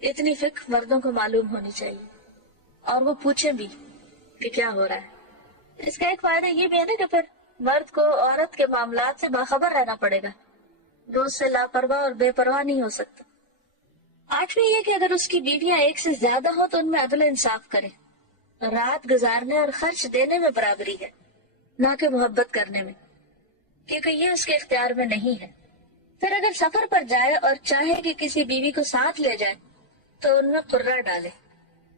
اتنی فکر مردوں کو معلوم ہونی چاہیے اور وہ پوچھیں بھی کہ کیا ہو رہا ہے۔ اس کا ایک فائدہ یہ بھی ہے نا کہ پھر مرد کو عورت کے معاملات سے باخبر رہنا پڑے گا، دوست سے لاپرواہ اور بے پرواہ نہیں ہو سکتا۔ آٹھویں یہ کہ اگر اس کی بیویاں ایک سے زیادہ ہو تو ان میں عدل انصاف کرے، رات گزارنے اور خرچ دینے میں برابری ہے، نہ کہ محبت کرنے میں، کیونکہ یہ اس کے اختیار میں نہیں ہے۔ پھر اگر سفر پر جائے اور چاہے کہ کسی بیوی کو ساتھ لے جائے تو ان میں قرہ ڈالے،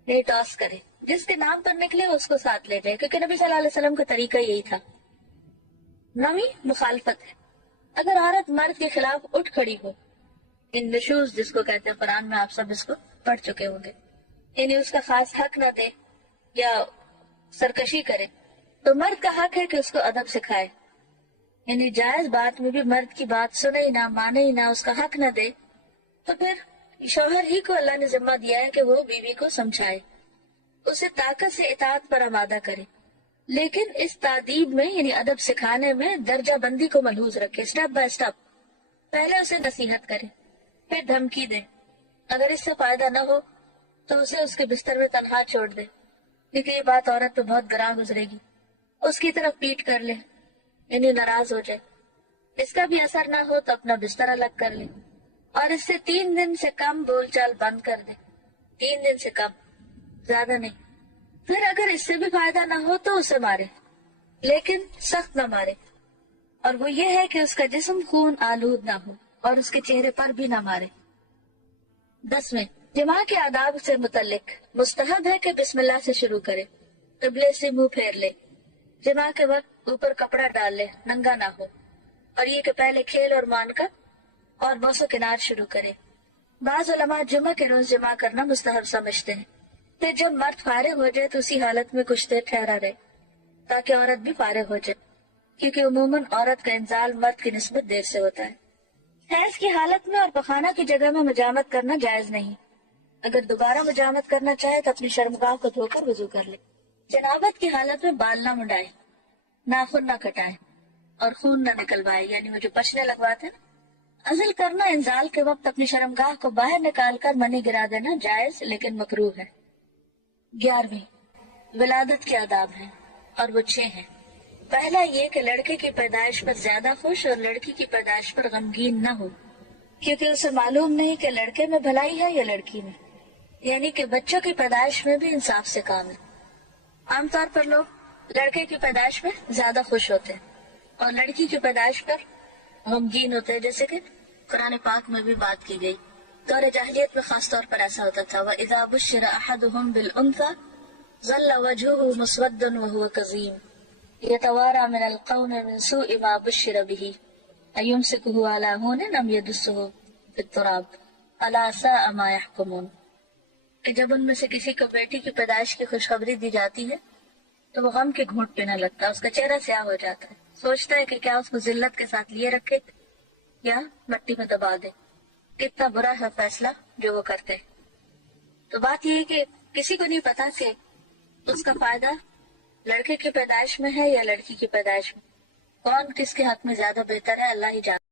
یہ ٹاس کرے، جس کے نام پر نکلے اس کو ساتھ لے جائے، کیونکہ نبی صلی اللہ علیہ وسلم کا طریقہ یہی تھا۔ نویں مخالفت ہے، اگر عورت مرد کے خلاف اٹھ کھڑی ہو، ان نشوز جس کو کہتے ہیں، قرآن میں آپ سب اس کو پڑھ چکے ہوں گے، یعنی اس کا خاص حق نہ دے یا سرکشی کرے، تو مرد کا حق ہے کہ اس کو ادب سکھائے، یعنی جائز بات میں بھی مرد کی بات سنے ہی نہ، مانے ہی نہ، اس کا حق نہ دے، تو پھر شوہر ہی کو اللہ نے ذمہ دیا ہے کہ وہ بیوی کو سمجھائے، اسے طاقت سے اطاعت پر آمادہ کرے، لیکن اس تادیب میں یعنی ادب سکھانے میں درجہ بندی کو ملحوظ رکھے، اسٹیپ بائی اسٹیپ۔ پہلے اسے نصیحت کرے، پھر دھمکی دے، اگر اس سے فائدہ نہ ہو تو اسے اس کے بستر میں تنہا چھوڑ دے، کیونکہ یہ بات عورت پہ بہت گراں گزرے گی، اس کی طرف پیٹ کر لے، یعنی ناراض ہو جائے، اس کا بھی اثر نہ ہو تو اپنا بستر الگ کر لے، اور اس سے 3 دن سے کم بول چال بند کر دے، 3 دن سے کم، زیادہ نہیں۔ پھر اگر اس سے بھی فائدہ نہ ہو تو اسے مارے، لیکن سخت نہ مارے، اور وہ یہ ہے کہ اس کا جسم خون آلود نہ ہو اور اس کے چہرے پر بھی نہ مارے۔ 10ویں جماع کے آداب سے متعلق مستحب ہے کہ بسم اللہ سے شروع کرے، قبلے سے منہ پھیر لے، جماع کے وقت اوپر کپڑا ڈال لے، ننگا نہ ہو، اور یہ کہ پہلے کھیل اور مان کا اور بوس و کنار شروع کرے۔ بعض علماء جمعہ کے روز جماع کرنا مستحب سمجھتے ہیں، پھر جب مرد فارغ ہو جائے تو اسی حالت میں کچھ دیر ٹھہرا رہے تاکہ عورت بھی فارغ ہو جائے، کیونکہ عموماً عورت کا انزال مرد کی نسبت دیر سے ہوتا ہے۔ حیض کی حالت میں اور پخانہ کی جگہ میں مجامت کرنا جائز نہیں، اگر دوبارہ مجامت کرنا چاہے تو اپنی شرمگاہ کو دھو کر وضو کر لے۔ جنابت کی حالت میں بال نہ منڈائے، ناخن نہ کٹائے اور خون نہ نکلوائے، یعنی وہ جو پشنے لگواتے ہیں نا۔ عزل کرنا انزال کے وقت اپنی شرمگاہ کو باہر نکال کر منی گرا دینا جائز لیکن مکروہ ہے۔ 11ویں ولادت کے آداب ہیں اور وہ 6 ہیں۔ پہلا یہ کہ لڑکے کی پیدائش پر زیادہ خوش اور لڑکی کی پیدائش پر غمگین نہ ہو، کیونکہ اسے معلوم نہیں کہ لڑکے میں بھلائی ہے یا لڑکی میں، یعنی کہ بچوں کی پیدائش میں بھی انصاف سے کام ہے۔ عام طور پر لوگ لڑکے کی پیدائش میں زیادہ خوش ہوتے ہیں اور لڑکی کی پیدائش پر غمگین ہوتے ہیں، جیسے کہ قرآن پاک میں بھی بات کی گئی۔ دور جاہلیت میں خاص طور پر ایسا ہوتا تھا، وَإِذَا بُشِّرَ أَحَدُهُمْ بِالْأُنثَىٰ ظَلَّ وَجْهُهُ مُسْوَدًّا وَهُوَ كَظِيمٌ يَتَوَارَىٰ مِنَ الْقَوْمِ مِنْ سُوءِ مَا بُشِّرَ بِهِ أَيُمْسِكُهُ عَلَىٰ هُونٍ أَمْ يَدُسُّهُ فِي التُّرَابِ أَلَا سَاءَ مَا يَحْكُمُونَ، کہ جب ان میں سے کسی کو بیٹی کی پیدائش کی خوشخبری دی جاتی ہے تو وہ غم کے گھونٹ پینے لگتا ہے، اس کا چہرہ سیاہ ہو جاتا ہے، سوچتا ہے کہ کیا اس کو ذلت کے ساتھ لیے رکھے یا مٹی میں دبا دے۔ کتنا برا ہے فیصلہ جو وہ کرتے ہیں۔ تو بات یہ ہے کہ کسی کو نہیں پتا کہ اس کا فائدہ لڑکے کی پیدائش میں ہے یا لڑکی کی پیدائش میں، کون کس کے حق میں زیادہ بہتر ہے، اللہ ہی جانتا ہے۔